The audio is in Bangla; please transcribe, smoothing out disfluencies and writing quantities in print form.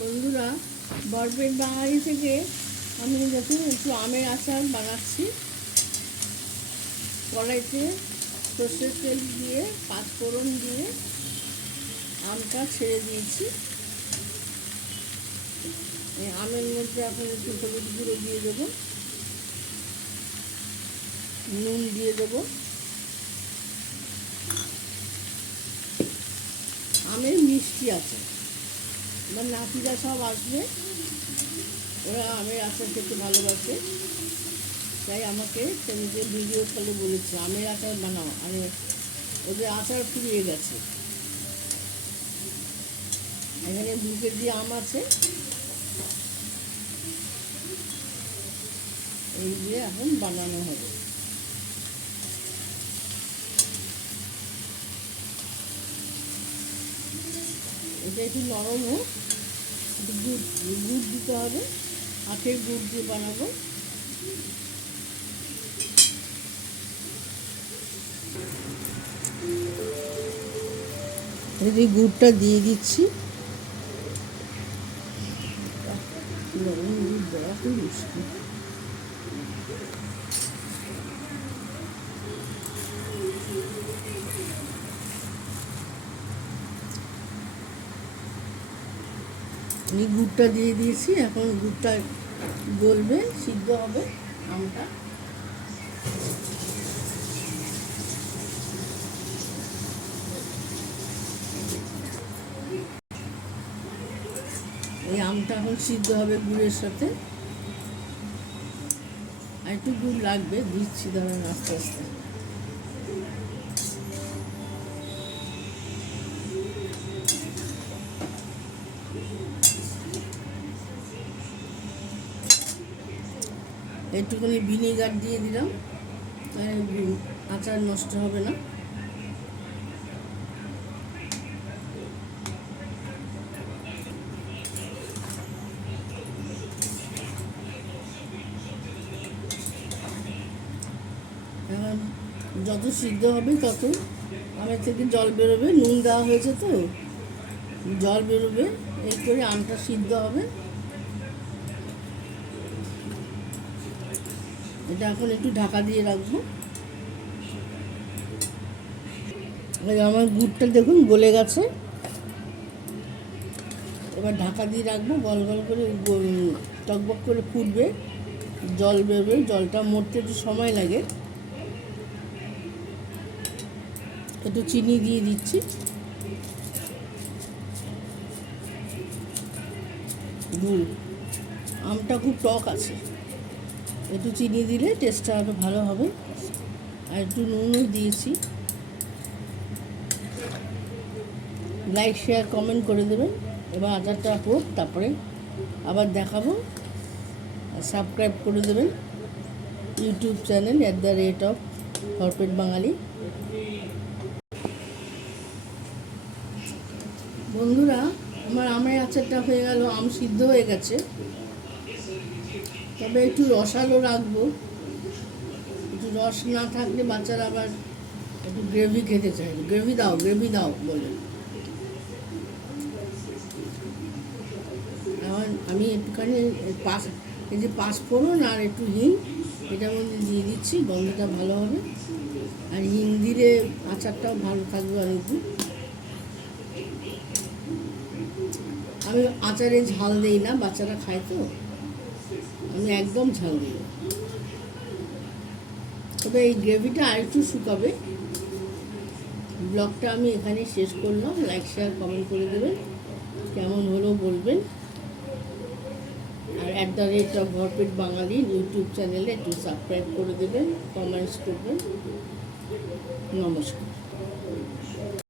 বন্ধুরা, বরপেট বাঙালি থেকে আমি দেখুন একটু আমের আচার বানাচ্ছি। কড়াইতে সর্ষের তেল দিয়ে পাঁচফোড়ন দিয়ে আমটা ছেড়ে দিয়েছি। এই আমের মধ্যে এখন একটু হলুদ গুঁড়ো দিয়ে দেবো, নুন দিয়ে দেবো। আমের মিষ্টি আছে, আমার নাতিরা সব আসবে, ওরা আমের আচার খেতে ভালোবাসে, তাই আমাকে সেদিকে ভিডিও কলে বলেছে আমের আচার বানাও। আর ওদের আচার ফুরিয়ে গেছে। এখানে 2 কেজি আম আছে, এই দিয়ে এখন বানানো হবে। এটা একটু নরম হোক, গুড় দিতে হবে, আখের গুড় দিয়ে বানাবো। এই গুড়টা দিয়ে দিচ্ছি। গুড়টা দিয়ে দিয়েছি, এখন গুড়টা গলবে, সিদ্ধ হবে আমটা। এই আমটা এখন সিদ্ধ হবে গুড়ের সাথে, আর একটু গুড় লাগবে, দিচ্ছি ধরেন আস্তে আস্তে। একটুখানি ভিনেগার দিয়ে দিলাম, আচার নষ্ট হবে না। এখন যত সিদ্ধ হবে তত আমের থেকে জল বেরোবে, নুন দেওয়া হয়েছে তো জল বেরোবে, এই করে আমটা সিদ্ধ হবে। এটা এখন একটু ঢাকা দিয়ে রাখবো। আমার গুড়টা দেখুন গলে গেছে, এবার ঢাকা দিয়ে রাখবো। গল গল করে টকবক করে ফুটবে, জল বেরোবে, জলটা মরতে একটু সময় লাগে। একটু চিনি দিয়ে দিচ্ছি, গুড়, আমটা খুব টক আছে, একটু চিনি দিলে টেস্টটা আরও ভালো হবে। আর একটু নুনও দিয়েছি। লাইক শেয়ার কমেন্ট করে দেবেন। এবার আচারটা হোক, তারপরে আবার দেখাবো। সাবস্ক্রাইব করে দেবেন ইউটিউব চ্যানেল @বরপেট বাঙালি। বন্ধুরা, আমার আমের আচারটা হয়ে গেল, আম সিদ্ধ হয়ে গেছে, তবে একটু রসালো রাখবো। একটু রস না থাকলে বাচ্চারা আবার একটু গ্রেভি খেতে চায়, গ্রেভি দাও বলে। আমি একটুখানি এই যে পাঁচফোড়ন আর একটু হিং এটার মধ্যে দিয়ে দিচ্ছি, গন্ধটা ভালো হবে। আর হিং দিলে আচারটাও ভালো থাকবে অনেকদিন। আমি আচারে ঝাল দিই না, বাচ্চারা খায় তো, আমি একদম ঝাল দিই না। তবে এই গ্রেভিটা আর একটু শুকাবে। ব্লগটা আমি এখানে শেষ করলাম। লাইক শেয়ার কমেন্ট করে দেবেন, কেমন হলো বলবেন। আর @বরপেট বাঙালি ইউটিউব চ্যানেলে একটু সাবস্ক্রাইব করে দেবেন, কমেন্টস করবেন। নমস্কার।